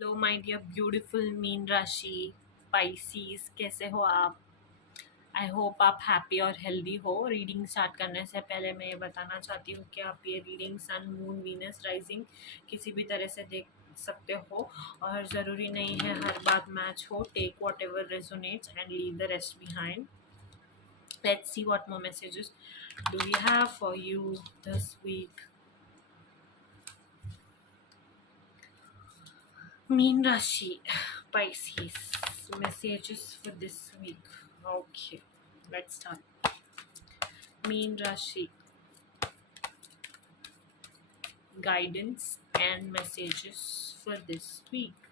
Hello my dear beautiful मीन राशि Pisces, कैसे हो आप? आई होप आप हैप्पी और हेल्दी हो। रीडिंग स्टार्ट करने से पहले मैं ये बताना चाहती हूँ कि आप ये reading sun moon Venus rising किसी भी तरह से देख सकते हो और ज़रूरी नहीं है हर बात मैच हो। Take whatever resonates and leave the rest behind. Let's see what more messages do we have for you this week. Mean Rashi, Pisces, messages for this week. Okay, let's start. Mean Rashi, guidance and messages for this week.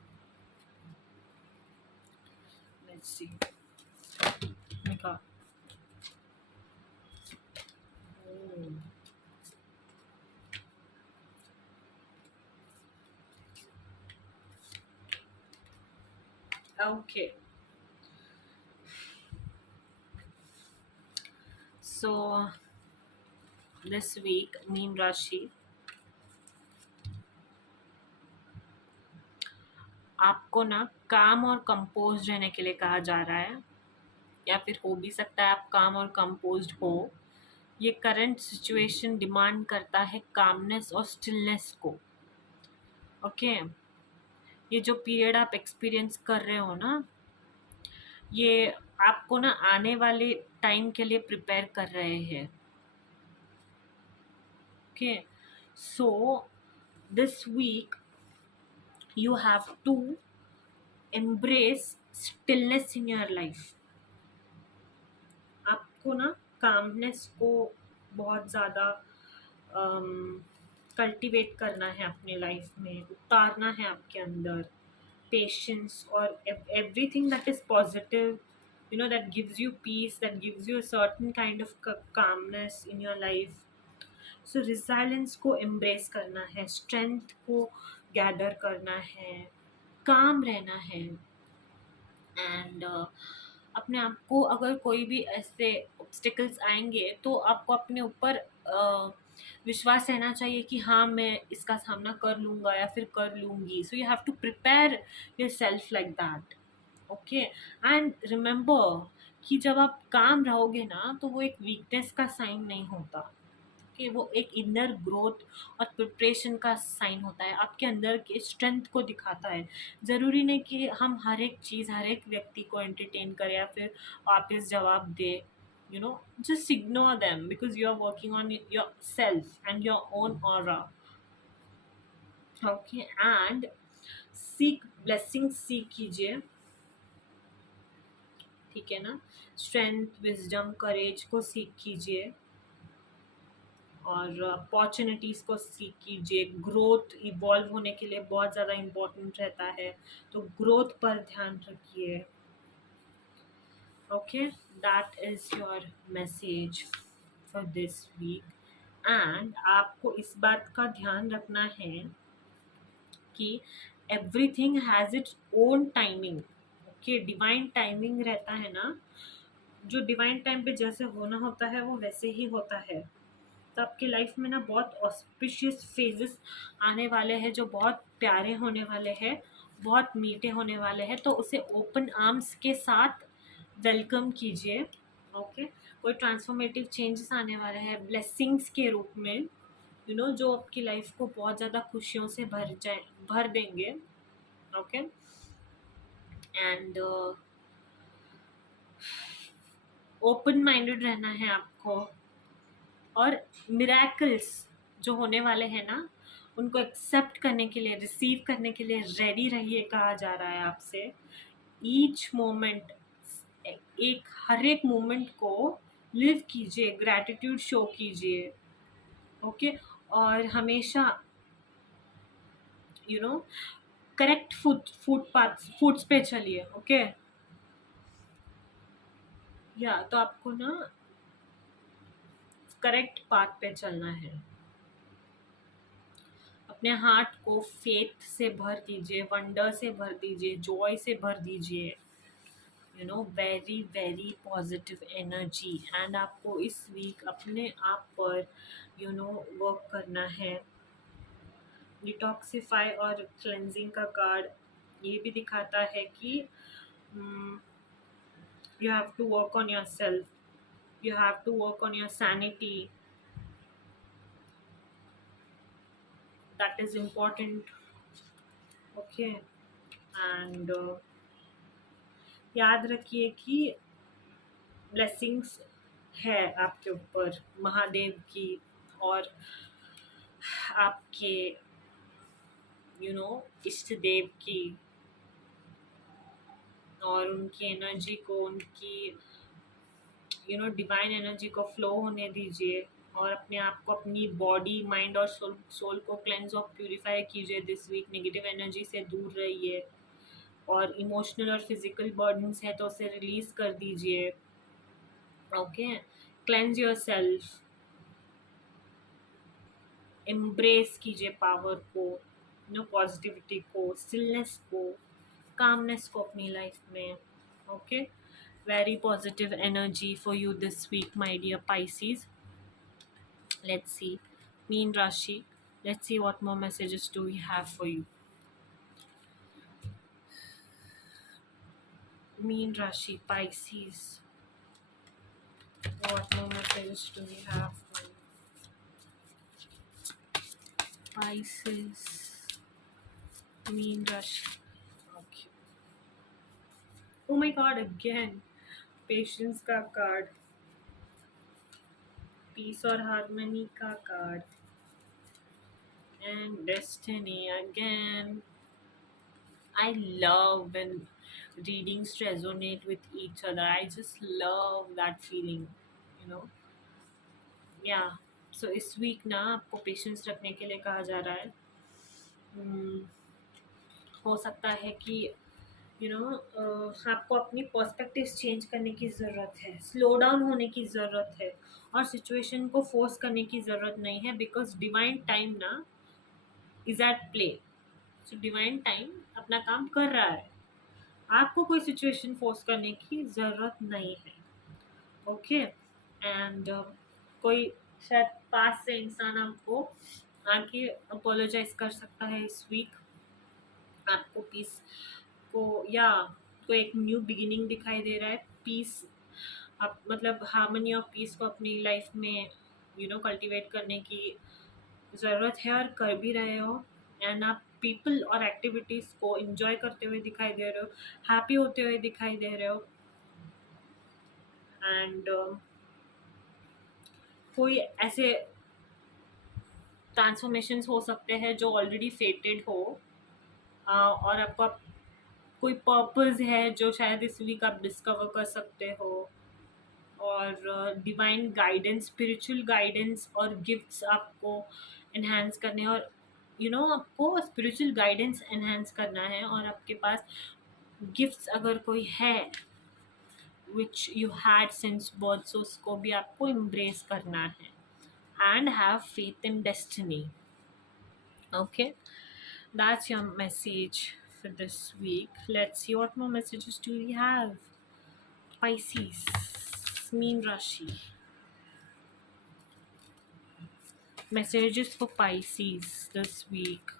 Let's see. Oh my God. Oh. Okay, so this week, Mean Rashi, आपको ना काम और compose रहने के लिए कहा जा रहा है, या फिर हो भी सकता है आप काम और कंपोज्ड हो। ये करंट सिचुएशन डिमांड करता है कामनेस और स्टिलनेस को। ओके, ये जो पीरियड आप एक्सपीरियंस कर रहे हो ना, ये आपको ना आने वाले टाइम के लिए प्रिपेयर कर रहे हैं। Okay, so this week you have to embrace stillness in your life. आपको ना कामनेस को बहुत ज़्यादा कल्टीवेट करना है अपने लाइफ में, उतारना है आपके अंदर पेशेंस और everything that is positive, you know, that gives you peace, that gives you a certain kind of calmness in your life. So resilience को embrace करना है, strength को gather करना है, काम रहना है एंड अपने आप को, अगर कोई भी ऐसे ऑब्स्टिकल्स आएंगे तो आपको अपने ऊपर विश्वास रहना चाहिए कि हाँ मैं इसका सामना कर लूँगा या फिर कर लूँगी। So you have to prepare yourself like that. Okay, and remember कि जब आप काम रहोगे ना तो वो एक वीकनेस का साइन नहीं होता कि वो एक इनर ग्रोथ और प्रिपरेशन का साइन होता है, आपके अंदर के स्ट्रेंथ को दिखाता है। ज़रूरी नहीं कि हम हर एक चीज़ हर एक व्यक्ति को एंटरटेन करें या फिर वापस जवाब दे। You know, just ignore them because you are working on yourself and your own aura. Okay, and seek blessing सीख कीजिए, ठीक है ना। स्ट्रेंथ, विजडम, करेज को सीख कीजिए और अपॉर्चुनिटीज़ को सीख कीजिए। ग्रोथ इवॉल्व होने के लिए बहुत ज़्यादा इम्पोर्टेंट रहता है, तो ग्रोथ पर ध्यान रखिए। Okay, that is your message for this week. And आपको इस बात का ध्यान रखना है कि everything has its own timing. Okay, divine timing रहता है ना, जो डिवाइन टाइम पे जैसे होना होता है वो वैसे ही होता है। तो आपकी लाइफ में ना बहुत ऑस्पिशियस फेजेस आने वाले हैं जो बहुत प्यारे होने वाले हैं, बहुत मीठे होने वाले हैं, तो उसे ओपन आर्म्स के साथ वेलकम कीजिए। ओके, कोई ट्रांसफॉर्मेटिव चेंजेस आने वाले हैं ब्लेसिंग्स के रूप में, यू नो, जो आपकी लाइफ को बहुत ज़्यादा खुशियों से भर देंगे। ओके, एंड ओपन माइंडेड रहना है आपको, और मिरेकल्स जो होने वाले हैं ना उनको एक्सेप्ट करने के लिए, रिसीव करने के लिए रेडी रहिए कहा जा रहा है आपसे। ईच मोमेंट, एक हर एक मोमेंट को लिव कीजिए, ग्रैटिट्यूड शो कीजिए। ओके, और हमेशा यू नो करेक्ट फुट्स पे चलिए। ओके, या तो आपको ना करेक्ट पाथ पे चलना है। अपने हार्ट को फेथ से भर दीजिए, वंडर से भर दीजिए, जॉय से भर दीजिए, you know, very very positive energy. And आपको इस वीक अपने आप पर यू नो वर्क करना है। डिटॉक्सिफाई और क्लेंजिंग का कार्ड ये भी दिखाता है कि you have to work on yourself, you have to work on your sanity. That is important. Okay. And याद रखिए कि ब्लेसिंग्स है आपके ऊपर महादेव की, और आपके इष्ट देव की, और उनकी एनर्जी को, उनकी डिवाइन एनर्जी को फ्लो होने दीजिए, और अपने आप को, अपनी बॉडी, माइंड और सोल को क्लेंस और प्यूरिफाई कीजिए दिस वीक। नेगेटिव एनर्जी से दूर रहिए, और इमोशनल और फिजिकल बर्डन्स है तो उसे रिलीज कर दीजिए। Okay, cleanse your self, embrace कीजिए पावर को, पॉजिटिविटी को, स्टिलनेस को, कामनेस को अपनी लाइफ में। Okay, very positive energy for you this week, my dear Pisces. Let's see, Meen Rashi, let's see what more messages do we have for you. Meen Rashi, Pisces, what more messages do we have for you? Pisces, Meen Rashi. Okay. Oh my god, again patience का card, piece और harmony का card, and destiny again. I love when readings resonate with each other. I just love that feeling, you know. Yeah. So इस week ना आपको patience रखने के लिए कहा जा रहा है. हो सकता है कि आपको अपनी पर्सपेक्टिव्स चेंज करने की ज़रूरत है, स्लो डाउन होने की ज़रूरत है, और सिचुएशन को फोर्स करने की ज़रूरत नहीं है, बिकॉज डिवाइन टाइम ना is at play. So divine time अपना काम कर रहा है, आपको कोई सिचुएशन फोर्स करने की ज़रूरत नहीं है. ओके. एंड कोई शायद पास से इंसान आपको आके अपोलोजाइज कर सकता है इस वीक, आपको पीस को, या कोई एक न्यू बिगिनिंग दिखाई दे रहा है. पीस, आप मतलब हार्मनी और पीस को अपनी लाइफ में कल्टीवेट करने की ज़रूरत है, और कर भी रहे हो. एंड आप पीपल और एक्टिविटीज़ को एंजॉय करते हुए दिखाई दे रहे हो, हैप्पी होते हुए दिखाई दे रहे हो. एंड कोई ऐसे ट्रांसफॉर्मेशंस हो सकते हैं जो ऑलरेडी फेटेड हो, और आपको कोई पर्पस है जो शायद इस वीक आप डिस्कवर कर सकते हो, और डिवाइन गाइडेंस, स्पिरिचुअल गाइडेंस और गिफ्ट्स आपको एनहांस करने, और आपको स्पिरिचुअल गाइडेंस एनहांस करना है, और आपके पास गिफ्ट्स अगर कोई है which you had since birth, so उसको भी आपको एम्ब्रेस करना है, and have faith in destiny. Okay, that's your message for this week. Let's see what more messages do we have. Pisces, Meen Rashi. Messages for Pisces this week.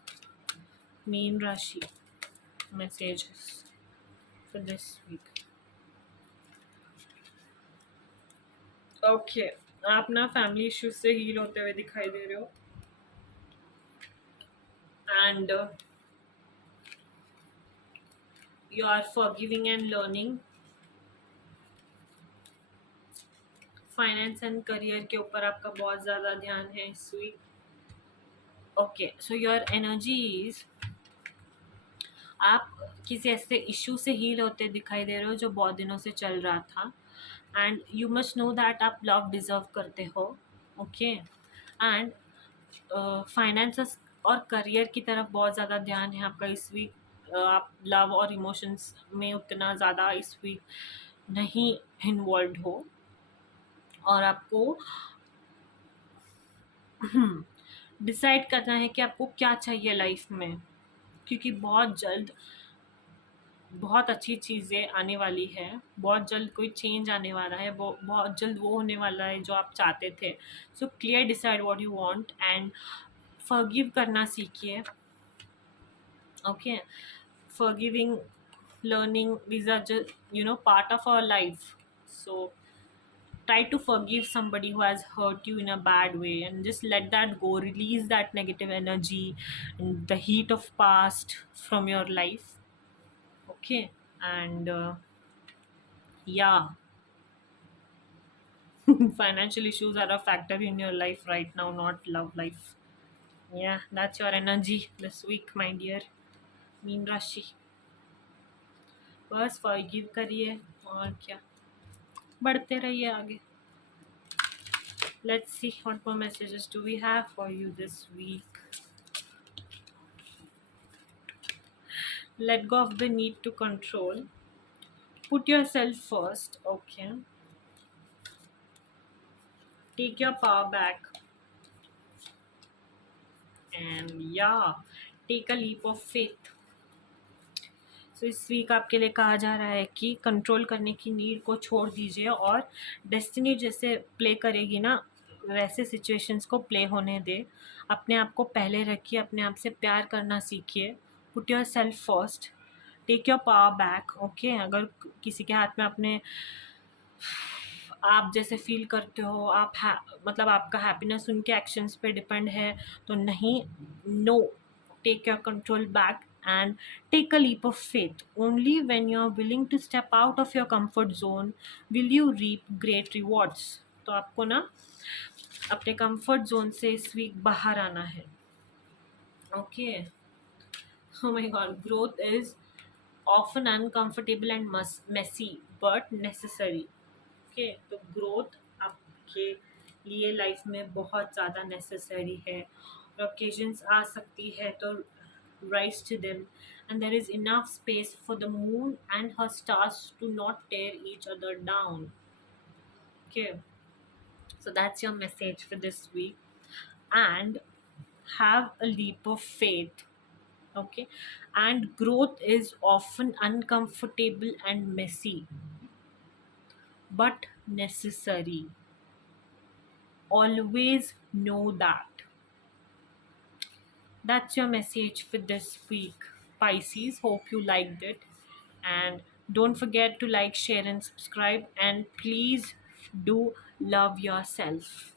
Meen Rashi. Messages for this week. Okay. आप ना family issues से heal होते हुए दिखाई दे रहे हो, and you are forgiving and learning. Finance and career के ऊपर आपका बहुत ज़्यादा ध्यान है इस week. Okay, so your energies, आप किसी ऐसे इशू से हील होते दिखाई दे रहे हो जो बहुत दिनों से चल रहा था, and you must know that आप लव डिज़र्व करते हो. ओके. एंड फाइनेंस और करियर की तरफ बहुत ज़्यादा ध्यान है आपका इस वीक. आप लव और इमोशंस में उतना ज़्यादा इस वीक नहीं इन्वॉल्व हो, और आपको डिसाइड करना है कि आपको क्या चाहिए लाइफ में, क्योंकि बहुत जल्द बहुत अच्छी चीज़ें आने वाली है, बहुत जल्द कोई चेंज आने वाला है, बहुत जल्द वो होने वाला है जो आप चाहते थे. So clear decide what you want, and forgive करना सीखिए. Okay, forgiving, learning, these are just, part of our life. So try to forgive somebody who has hurt you in a bad way, and just let that go, release that negative energy and the heat of past from your life. Okay. And yeah, financial issues are a factor in your life right now, not love life. Yeah, that's your energy this week, my dear mean राशि. बस forgive करिए, और क्या, बढ़ते रहिए आगे. Let's see what more messages do we have for you this week. Let go of the need to control. Put yourself first. Okay. Take your power back. And yeah, take a leap of faith. सो इस week आपके लिए कहा जा रहा है कि control करने की नीड को छोड़ दीजिए, और डेस्टिनी जैसे प्ले करेगी ना, वैसे सिचुएशंस को प्ले होने दे. अपने आप को पहले रखिए, अपने आप से प्यार करना सीखिए. Put yourself first. Take your power back. Okay. अगर किसी के हाथ में अपने आप जैसे फील करते हो, आप मतलब आपका हैप्पीनेस उनके एक्शंस पे डिपेंड है, तो नहीं. No. Take your control back and take a leap of faith. Only when you are willing to step out of your comfort zone will you reap great rewards. तो आपको ना अपने comfort zone से इस week बाहर आना है. Okay. Oh my god, growth is often uncomfortable and messy but necessary. Okay, तो growth आपके लिए लाइफ में बहुत ज़्यादा नेसेसरी है. ओकेजन्स आ सकती है तो rise to them, and there is enough space for the moon and her stars to not tear each other down. Okay, so that's your message for this week. And have a leap of faith. Okay, and growth is often uncomfortable and messy but necessary. Always know that. That's your message for this week, Pisces. Hope you liked it. And don't forget to like, share, and subscribe. And please do love yourself.